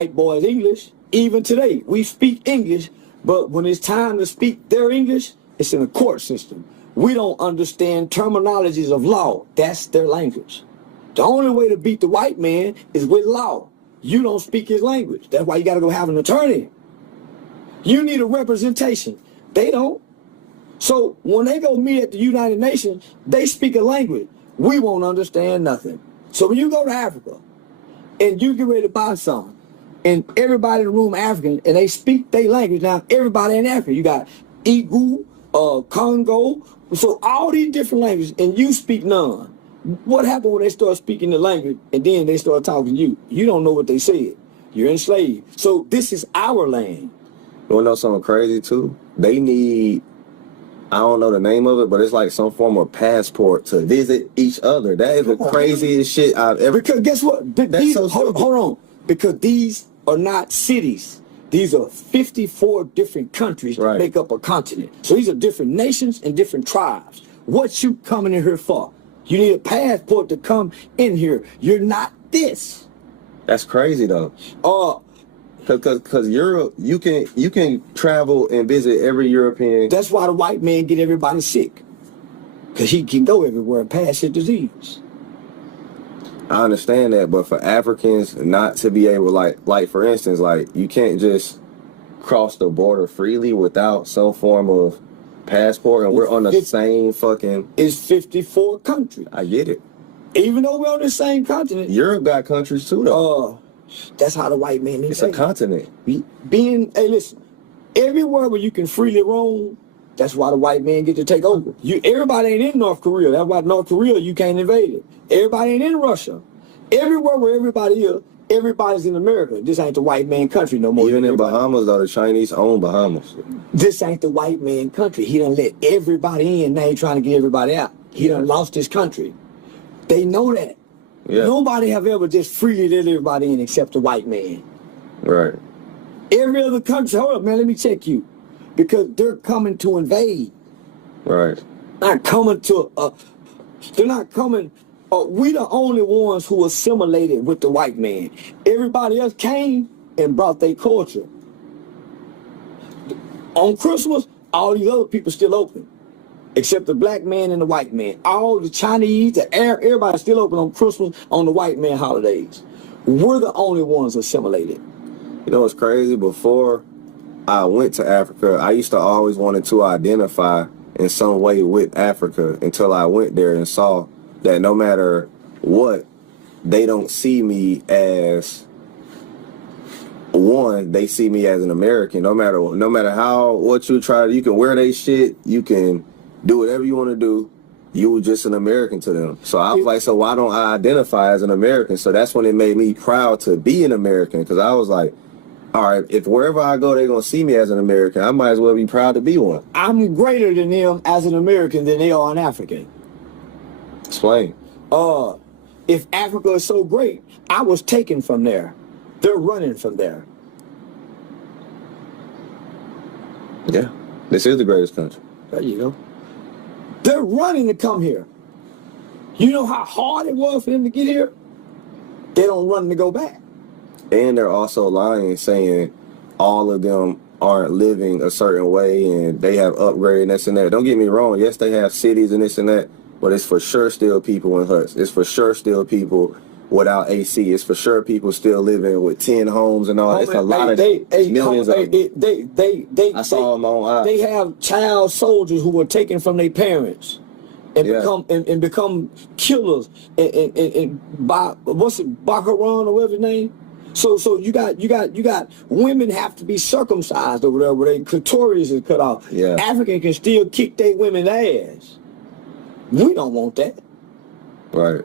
white boys English. Even today, we speak English, but when it's time to speak their English, it's in a court system. We don't understand terminologies of law. That's their language. The only way to beat the white man is with law. You don't speak his language. That's why you got to go have an attorney. You need a representation. They don't. So when they go meet at the United Nations, they speak a language. We won't understand nothing. So when you go to Africa and you get ready to buy something, and everybody in the room African, and they speak their language. Now, everybody in Africa, you got Igbo, Congo, so all these different languages, and you speak none. What happened when they start speaking the language, and then they start talking to you? You don't know what they said. You're enslaved. So this is our land. You want to know something crazy, too? They need, I don't know the name of it, but it's like some form of passport to visit each other. That is the craziest shit I've ever... Because guess what? Hold on. Because these are not cities. These are 54 different countries that make up a continent. So these are different nations and different tribes. What you coming in here for? You need a passport to come in here. You're not this. That's crazy though. Because Europe, you can travel and visit every European. That's why the white man get everybody sick. Because he can go everywhere and pass his disease. I understand that, but for Africans not to be able, like for instance, like you can't just cross the border freely without some form of passport, and we're on the same fucking... It's 54 countries. I get it. Even though we're on the same continent. Europe got countries too, though. That's how the white man is. It's a continent. Hey, listen, everywhere where you can freely roam, that's why the white man get to take over. Everybody ain't in North Korea. That's why North Korea, you can't invade it. Everybody ain't in Russia. Everywhere where everybody is, everybody's in America. This ain't the white man country no more. Even in Bahamas, though, the Chinese own Bahamas. This ain't the white man country. He done let everybody in. Now he trying to get everybody out. He done lost his country. They know that. Yeah. Nobody have ever just freely let everybody in except the white man. Right. Every other country, hold up, man, let me check you. Because they're coming to invade. Right. Not coming to, they're not coming, we the only ones who assimilated with the white man. Everybody else came and brought their culture. On Christmas, all these other people still open. Except the black man and the white man. All the Chinese, everybody's still open on Christmas, on the white man holidays. We're the only ones assimilated. You know what's crazy? Before I went to Africa, I used to always wanted to identify in some way with Africa until I went there and saw that no matter what, they don't see me as one, they see me as an American. No matter what you try, you can wear they shit, you can do whatever you want to do, you were just an American to them. So I was like, so why don't I identify as an American? So that's when it made me proud to be an American, because I was like, all right, if wherever I go, they're going to see me as an American, I might as well be proud to be one. I'm greater than them as an American than they are an African. Explain. If Africa is so great, I was taken from there. They're running from there. Yeah, this is the greatest country. There you go. They're running to come here. You know how hard it was for them to get here? They don't run to go back. And they're also lying, saying all of them aren't living a certain way and they have upgraded and this and that. Don't get me wrong. Yes, they have cities and this and that, but it's for sure still people in huts. It's for sure still people without AC. It's for sure people still living with 10 homes and all. It's a lot of millions of them. I saw them on. They have child soldiers who were taken from their parents and become killers and by what's it, Bakaran or whatever his name. So you got women have to be circumcised over there where their clitoris is cut off. Yeah. African can still kick their women's ass. We don't want that. Right.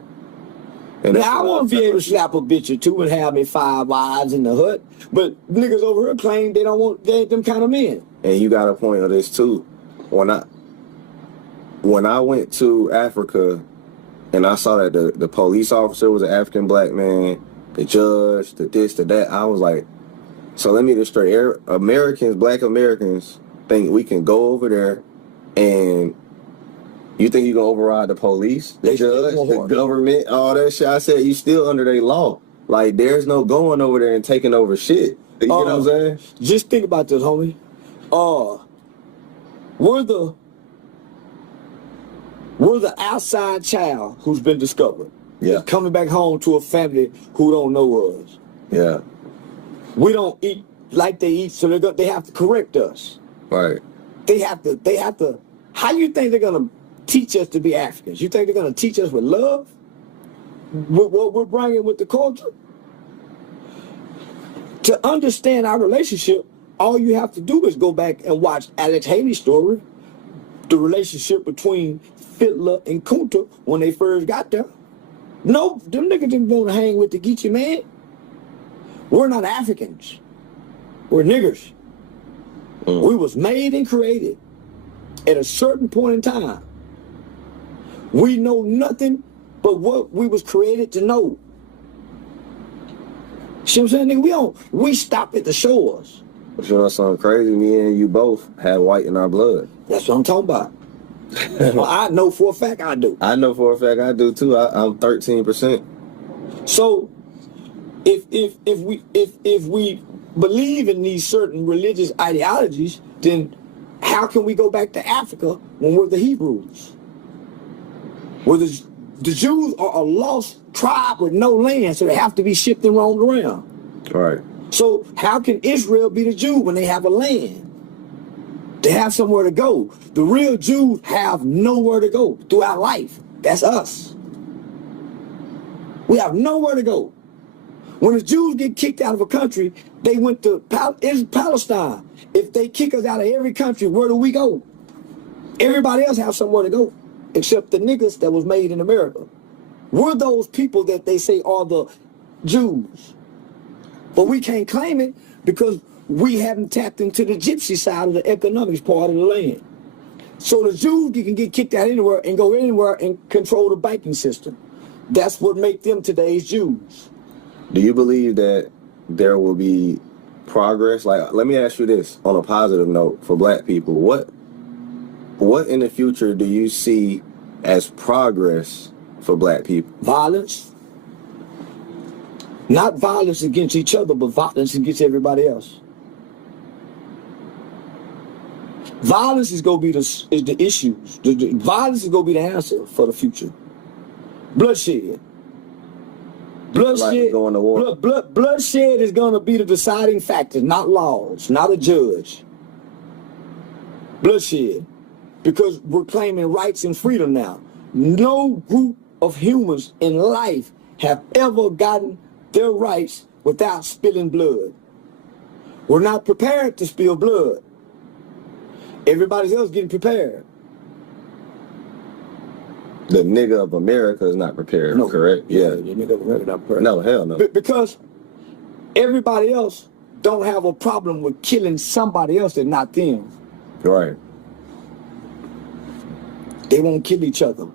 And now I want to be able to slap a bitch or two and have me 5 wives in the hut, but niggas over here claim they ain't them kind of men. And you got a point of this too. When I went to Africa and I saw that the police officer was an African black man, the judge, the this, the that, I was like, so let me just straight, Americans, black Americans think we can go over there and you think you can override the police, the judge, the government, all that shit? I said, you still under their law. Like, there's no going over there and taking over shit. You know what I'm saying? Just think about this, homie. We're the outside child who's been discovered. Yeah. Coming back home to a family who don't know us. Yeah. We don't eat like they eat, so they have to correct us. Right. They have to. How you think they're gonna teach us to be Africans? You think they're gonna teach us with love? With what we're bringing with the culture? To understand our relationship, all you have to do is go back and watch Alex Haley's story, the relationship between Hitler and Kunta when they first got there. No, them niggas didn't want to hang with the Geechee man. We're not Africans. We're niggers. We was made and created at a certain point in time. We know nothing but what we was created to know. See what I'm saying, nigga? We stop at the shores. But you know something crazy? Me and you both had white in our blood. That's what I'm talking about. I know for a fact I do. I know for a fact I do too. I'm 13%. So if we believe in these certain religious ideologies, then how can we go back to Africa when we're the Hebrews? Well, the Jews are a lost tribe with no land, so they have to be shipped and roamed around. Right. So how can Israel be the Jew when they have a land? They have somewhere to go. The real Jews have nowhere to go throughout life. That's us. We have nowhere to go. When the Jews get kicked out of a country, they went to Palestine. If they kick us out of every country, where do we go? Everybody else have somewhere to go, except the niggas that was made in America. We're those people that they say are the Jews. But we can't claim it because we haven't tapped into the gypsy side of the economics part of the land. So the Jews can get kicked out anywhere and go anywhere and control the banking system. That's what makes them today's Jews. Do you believe that there will be progress? Like, let me ask you this on a positive note for black people. What in the future do you see as progress for black people? Violence. Not violence against each other, but violence against everybody else. Violence is going to be the issues. The violence is going to be the answer for the future. Bloodshed. Bloodshed, going to war. Bloodshed is going to be the deciding factor, not laws, not a judge. Bloodshed. Because we're claiming rights and freedom now. No group of humans in life have ever gotten their rights without spilling blood. We're not prepared to spill blood. Everybody else getting prepared. The nigga of America is not prepared, no, correct? Yeah. The nigga of America not prepared. No, hell no. Because everybody else don't have a problem with killing somebody else and not them. Right. They won't kill each other.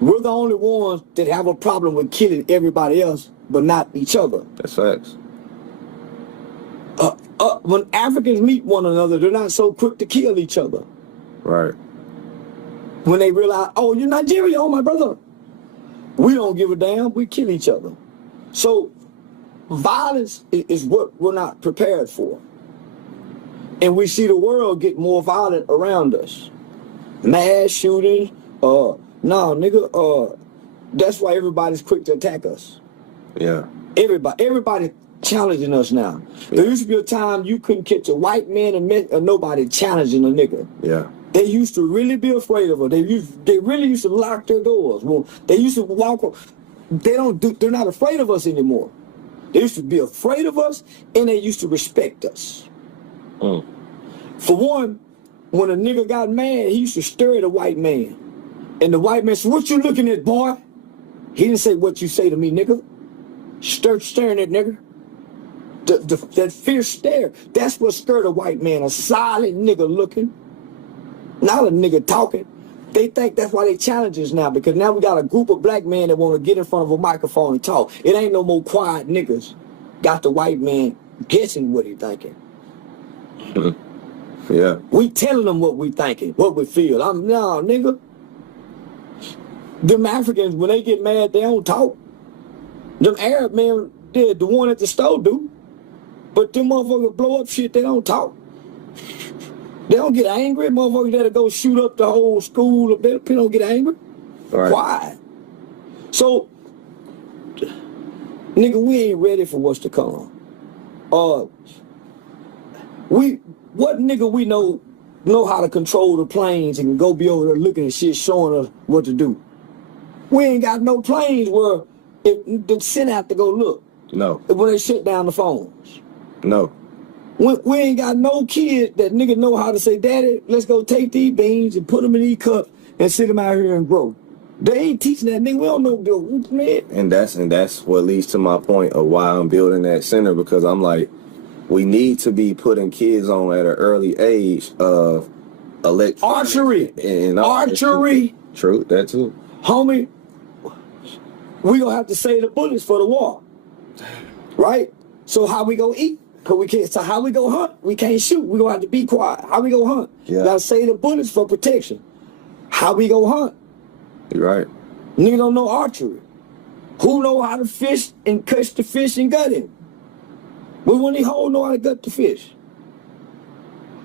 We're the only ones that have a problem with killing everybody else, but not each other. That's facts. When Africans meet one another, they're not so quick to kill each other. Right. When they realize, oh, you're Nigerian, oh, my brother. We don't give a damn, we kill each other. So violence is what we're not prepared for. And we see the world get more violent around us. Mass shootings, that's why everybody's quick to attack us. Yeah. Everybody challenging us now. There used to be a time you couldn't catch a white man or nobody challenging a nigga. Yeah. They used to really be afraid of her. They really used to lock their doors. Well, they used to walk. They're not afraid of us anymore. They used to be afraid of us, and they used to respect us. For one, when a nigga got mad, he used to stare at a white man. And the white man said, "What you looking at, boy?" He didn't say, "What you say to me, nigga." Staring at nigga. That fierce stare, that's what scared a white man, a silent nigga looking, not a nigga talking. They think that's why they challenge us now, because now we got a group of black men that want to get in front of a microphone and talk. It ain't no more quiet niggas. Got the white man guessing what he thinking. Yeah. We telling them what we thinking, what we feel. No, nigga. Them Africans, when they get mad, they don't talk. Them Arab men, the one at the store do. But them motherfuckers blow up shit, they don't talk. They don't get angry. Motherfuckers that'll go shoot up the whole school, they don't get angry. Right. Quiet. So, nigga, we ain't ready for what's to come. What nigga we know how to control the planes and go be over there looking at shit showing us what to do? We ain't got no planes where they sent out to go look. No. When they shut down the phones. No. We ain't got no kid that nigga know how to say, Daddy, let's go take these beans and put them in these cups and sit them out here and grow. They ain't teaching that nigga. We don't know, man. And that's what leads to my point of why I'm building that center, because I'm like, we need to be putting kids on at an early age of archery. And archery. True, that too. Homie, we gonna have to save the bullets for the war. Right? So how we gonna eat? Cause we can't. So how we go hunt? We can't shoot. We gonna have to be quiet. How we go hunt? Yeah. Gotta save the bullets for protection. How we go hunt? You're right. Nigga don't know archery. Who know how to fish and catch the fish and gut him? We when they whole know how to gut the fish.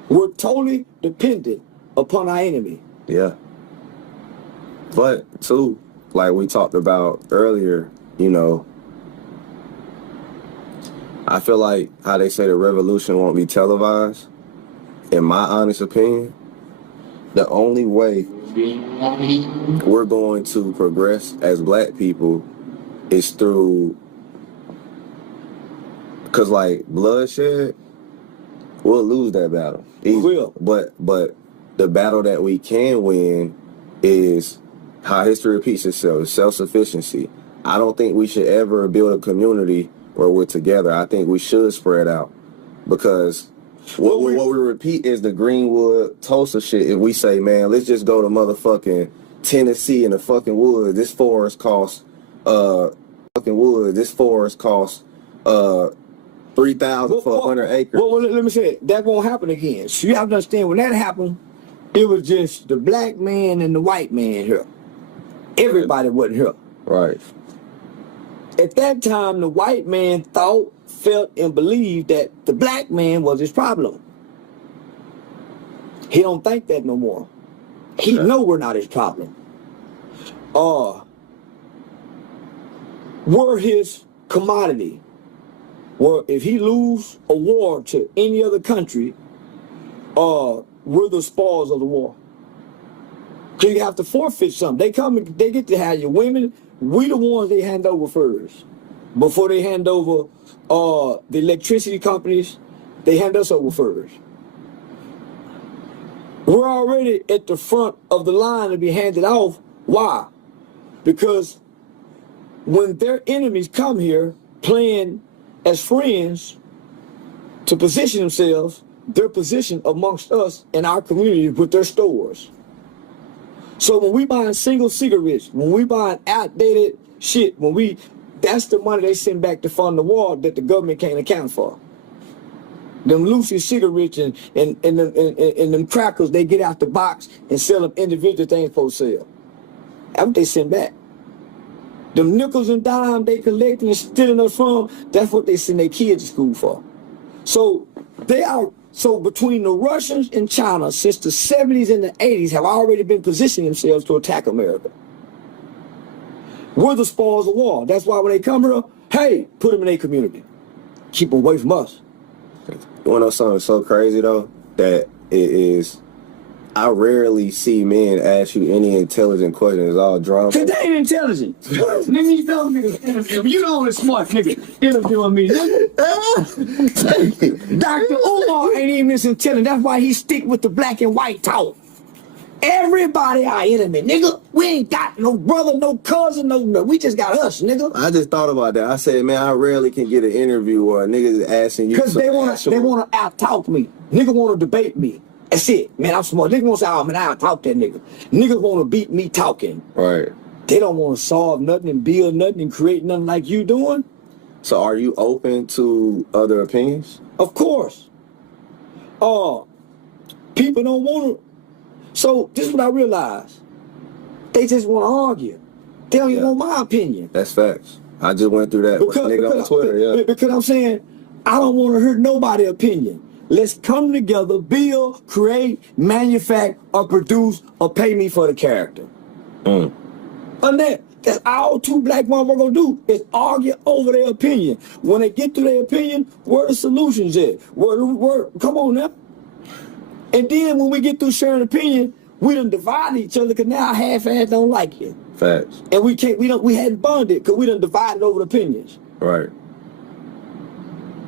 We're totally dependent upon our enemy. Yeah. But too, like we talked about earlier, you know, I feel like how they say the revolution won't be televised. In my honest opinion, the only way we're going to progress as black people is through, because like bloodshed, we'll lose that battle. We will. But the battle that we can win is how history repeats itself, self-sufficiency. I don't think we should ever build a community where we're together. I think we should spread out, because what we repeat is the Greenwood Tulsa shit. If we say, man, let's just go to motherfucking Tennessee in the fucking woods, this forest costs 3,000 for 100 acres. Well, let me say it. That won't happen again. So you have to understand, when that happened, it was just the black man and the white man here. Everybody wasn't here. Right. At that time, the white man thought, felt, and believed that the black man was his problem. He don't think that no more. He know we're not his problem. We're his commodity. Well, if he lose a war to any other country, we're the spoils of the war. So you have to forfeit something. They get to have your women. We the ones they hand over first. Before they hand over the electricity companies, they hand us over first. We're already at the front of the line to be handed off. Why? Because when their enemies come here playing as friends to position themselves, they're positioned amongst us in our community with their stores. So when we buying single cigarettes, when we buying outdated shit, that's the money they send back to fund the war that the government can't account for. Them Lucy cigarettes and them crackers they get out the box and sell them individual things for sale. That's what they send back. Them nickels and dimes they collecting and stealing us from, that's what they send their kids to school for. So between the Russians and China since the 70s and the 80s have already been positioning themselves to attack America. We're the spoils of war. That's why when they come here, hey, put them in their community. Keep them away from us. You want to know something so crazy though? That it is, I rarely see men ask you any intelligent questions. It's all drama. Cause they ain't intelligent. Nigga, you know nigga. You the only smart nigga interviewing me, nigga. Dr. Umar ain't even this intelligent. That's why he stick with the black and white talk. Everybody our enemy, nigga. We ain't got no brother, no cousin, no. We just got us, nigga. I just thought about that. I said, man, I rarely can get an interview where a nigga is asking you. Cause they wanna out talk me. Nigga wanna debate me. That's it, man. I'm smart. Nigga wanna say, oh man, I'll talk that nigga. Niggas wanna beat me talking. Right. They don't wanna solve nothing and build nothing and create nothing like you doing. So are you open to other opinions? Of course. People don't want to. So this is what I realized. They just want to argue. They don't even want my opinion. That's facts. I just went through that with a nigga on Twitter, yeah. Because I'm saying, I don't want to hurt nobody's opinion. Let's come together, build, create, manufacture, or produce, or pay me for the character. And that's all two black motherfuckers gonna do is argue over their opinion. When they get to their opinion, where the solutions at? Come on now. And then when we get through sharing opinion, we done divide each other because now half-ass don't like it. Facts. And we hadn't bonded because we done divided over the opinions. Right.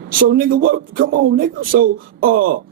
So nigga, come on, nigga. So are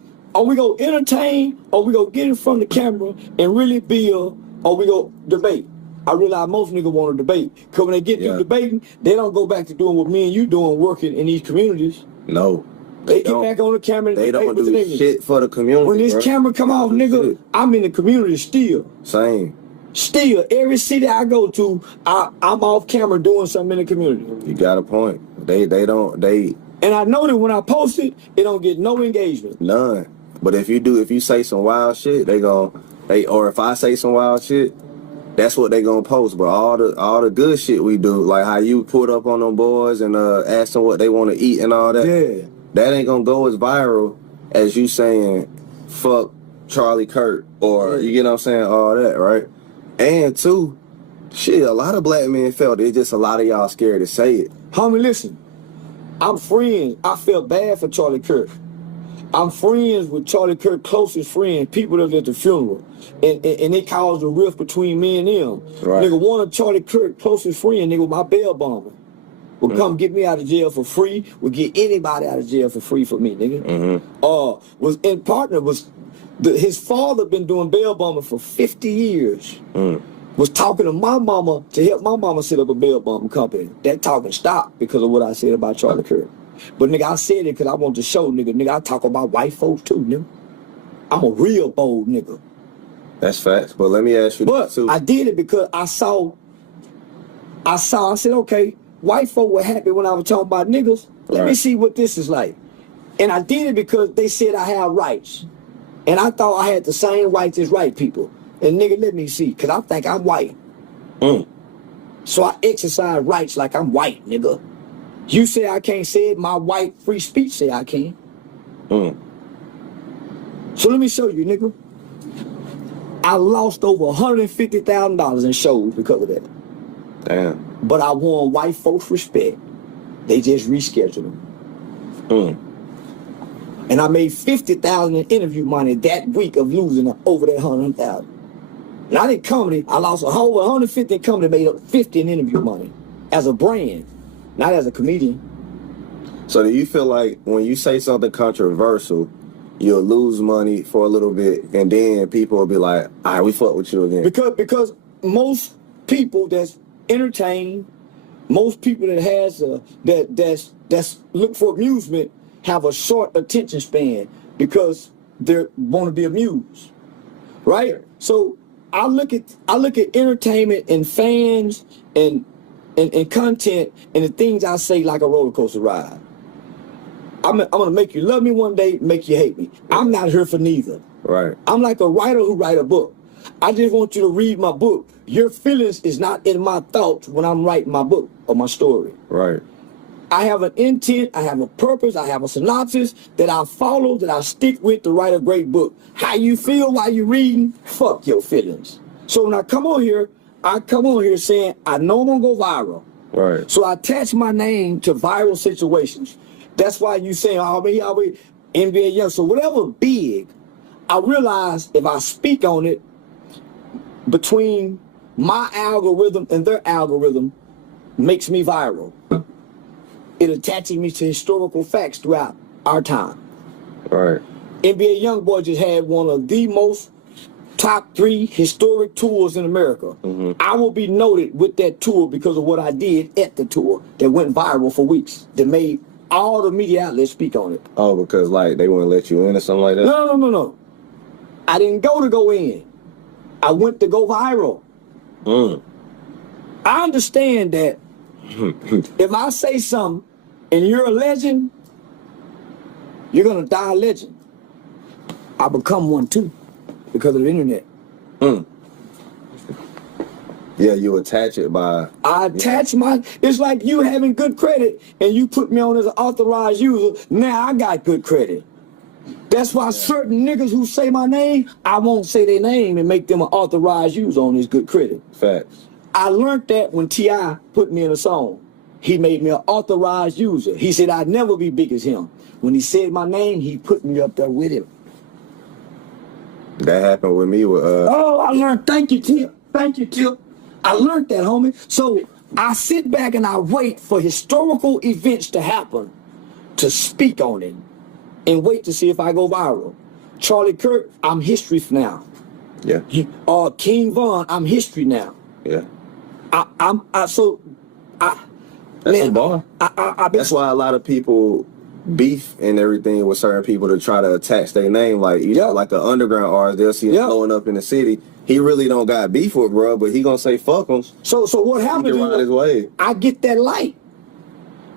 we gonna entertain, or we gonna get in front of the camera and really build, or we gonna debate? I realize most niggas want to debate. Cause when they get through debating, they don't go back to doing what me and you doing, working in these communities. No. They get back on the camera and they don't do shit for the community. When this camera come off, nigga, I'm in the community still. Same. Still, every city I go to, I'm off camera doing something in the community. You got a point. They don't. And I know that when I post it, it don't get no engagement. None. But if you say some wild shit, or if I say some wild shit, that's what they gonna post. But all the good shit we do, like how you put up on them boys and ask them what they want to eat and all that. Yeah. That ain't gonna go as viral as you saying, fuck Charlie Kirk, or you get what I'm saying, all that, right? And two, shit, a lot of black men felt it, just a lot of y'all scared to say it. Homie, listen, I'm friends. I felt bad for Charlie Kirk. I'm friends with Charlie Kirk's closest friend, people that was at the funeral. And it caused a rift between me and them. Right. Nigga, one of Charlie Kirk's closest friend, nigga, my bail bomber, would come get me out of jail for free, would get anybody out of jail for free for me, nigga. Was in partner, his father been doing bail bombing for 50 years. Was talking to my mama to help my mama set up a bail bombing company. That talking stopped because of what I said about Charlie Kirk. But nigga, I said it because I want to show nigga, I talk about white folks too, nigga. I'm a real bold nigga. That's facts. But let me ask you this too. I did it because I said, okay, white folk were happy when I was talking about niggas. Let me see what this is like. And I did it because they said I have rights. And I thought I had the same rights as white people. And nigga, let me see, because I think I'm white. So I exercise rights like I'm white, nigga. You say I can't say it, my white free speech say I can. So let me show you, nigga. I lost over $150,000 in shows because of that. Damn. But I won white folks' respect. They just rescheduled them. And I made $50,000 in interview money that week of losing over that $100,000. Not in comedy. I lost over $150 in comedy, made up $50 in interview money as a brand, not as a comedian. So do you feel like when you say something controversial, you'll lose money for a little bit, and then people will be like, all right, we fuck with you again? Because most people that's entertained, most people that has that's look for amusement have a short attention span because they want to be amused, right? So I look at entertainment and fans and content and the things I say like a roller coaster ride. I'm gonna make you love me one day, make you hate me. I'm not here for neither. Right. I'm like a writer who write a book. I just want you to read my book. Your feelings is not in my thoughts when I'm writing my book or my story. Right. I have an intent, I have a purpose, I have a synopsis that I follow, that I stick with to write a great book. How you feel while you're reading, fuck your feelings. So when I come on here saying, I know I'm gonna go viral. Right. So I attach my name to viral situations. That's why you saying, oh, man, NBA Young. So whatever big, I realize if I speak on it, between my algorithm and their algorithm makes me viral. It attaches me to historical facts throughout our time. Right. NBA Youngboy just had one of the most top 3 historic tours in America. I will be noted with that tour because of what I did at the tour that went viral for weeks, that made all the media outlets speak on it. Oh, because like they wouldn't let you in or something like that? No. I didn't go in. I went to go viral. I understand that if I say something and you're a legend, you're gonna die a legend. I become one too because of the internet. Yeah, you attach it by. I attach my. It's like you having good credit and you put me on as an authorized user. Now I got good credit. That's why certain niggas who say my name, I won't say their name and make them an authorized user on this good credit. Facts. I learned that when T.I. put me in a song. He made me an authorized user. He said I'd never be big as him. When he said my name, he put me up there with him. That happened with me with Oh, I learned. Thank you, Tip. Thank you, Tip. I learned that, homie. So I sit back and I wait for historical events to happen to speak on it and wait to see if I go viral. Charlie Kirk, I'm history now. Yeah. King Von, I'm history now. Yeah. That's a bar. That's why a lot of people beef and everything with certain people to try to attach their name. Like, you know, like an underground artist, they'll see him blowing up in the city. He really don't got beef with bro, but he gonna say fuck him. So what happens is I get that light.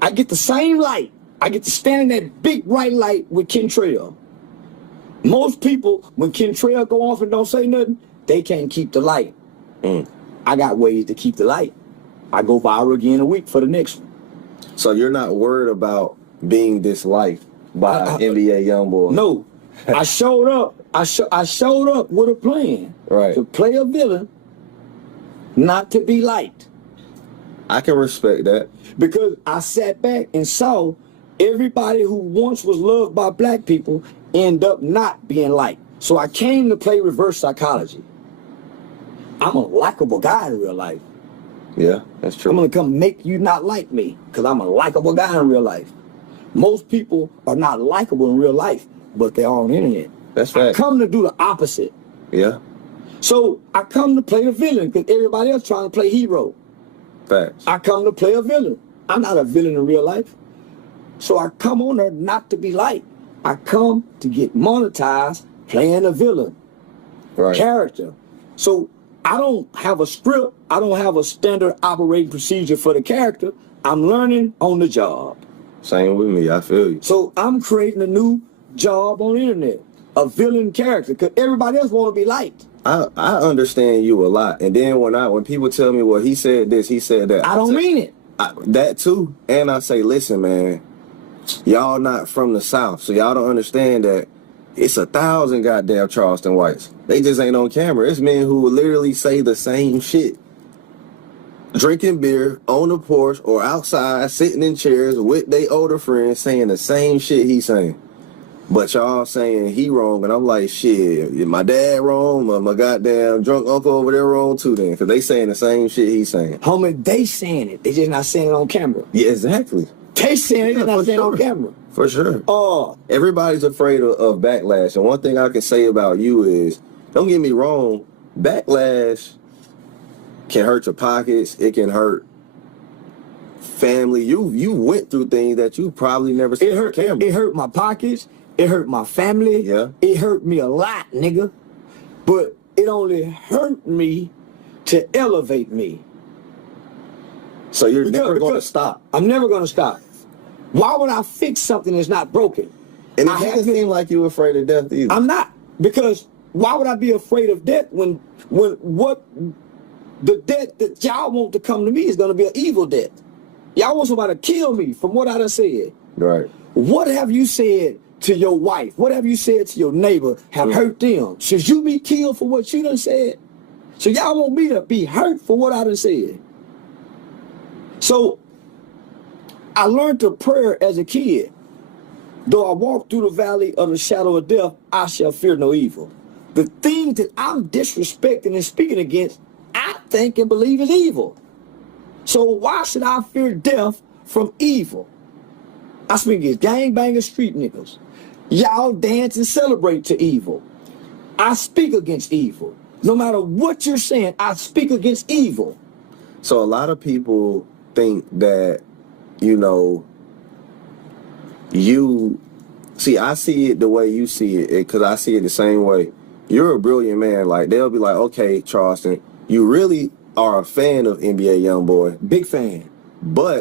I get the same light. I get to stand in that big bright light with Kentrell. Most people, when Kentrell go off and don't say nothing, they can't keep the light. I got ways to keep the light. I go viral again a week for the next one. So you're not worried about being disliked by NBA YoungBoy? No. I showed up. I showed up with a plan. Right. To play a villain, not to be liked. I can respect that. Because I sat back and saw everybody who once was loved by black people end up not being liked. So I came to play reverse psychology. I'm a likable guy in real life. Yeah, that's true. I'm gonna come make you not like me because I'm a likable guy in real life. Most people are not likable in real life, but they are on the internet. That's right. I come to do the opposite. Yeah. So I come to play the villain because everybody else trying to play hero. Facts. I come to play a villain. I'm not a villain in real life. So I come on there not to be liked. I come to get monetized playing a villain. Right. Character. So I don't have a script. I don't have a standard operating procedure for the character. I'm learning on the job. Same with me. I feel you. So I'm creating a new job on the internet. A villain character. Because everybody else want to be liked. I understand you a lot. And then when people tell me, well, he said this, he said that. I don't mean it. That too. And I say, listen, man, y'all not from the South. So y'all don't understand that it's 1,000 goddamn Charleston whites. They just ain't on camera. It's men who will literally say the same shit. Drinking beer on the porch or outside, sitting in chairs with their older friends saying the same shit he's saying. But y'all saying he wrong, and I'm like, shit, my dad wrong, my goddamn drunk uncle over there wrong too then, because they saying the same shit he's saying. Homie, they saying it. They just not saying it on camera. Yeah, exactly. They saying it, they not saying it on camera. For sure. Everybody's afraid of backlash, and one thing I can say about you is, don't get me wrong, backlash can hurt your pockets, it can hurt family. You went through things that you probably never seen on camera. It hurt my pockets. It hurt my family. Yeah. It hurt me a lot, nigga. But it only hurt me to elevate me. So you're never going to stop. I'm never going to stop. Why would I fix something that's not broken? And it doesn't seem like you're afraid of death either. I'm not. Because why would I be afraid of death when what the death that y'all want to come to me is going to be an evil death? Y'all want somebody to kill me from what I done said. Right. What have you said to your wife? What have you said to your neighbor have hurt them? Should you be killed for what you done said? So y'all want me to be hurt for what I done said? So I learned a prayer as a kid. Though I walk through the valley of the shadow of death, I shall fear no evil. The thing that I'm disrespecting and speaking against, I think and believe is evil. So why should I fear death from evil? I speak against gangbangers, street niggas. Y'all dance and celebrate to evil. I speak against evil. No matter what you're saying, I speak against evil. So a lot of people think that, I see it the way you see it, because I see it the same way. You're a brilliant man. Like, they'll be like, okay, Charleston, you really are a fan of NBA YoungBoy. Big fan. But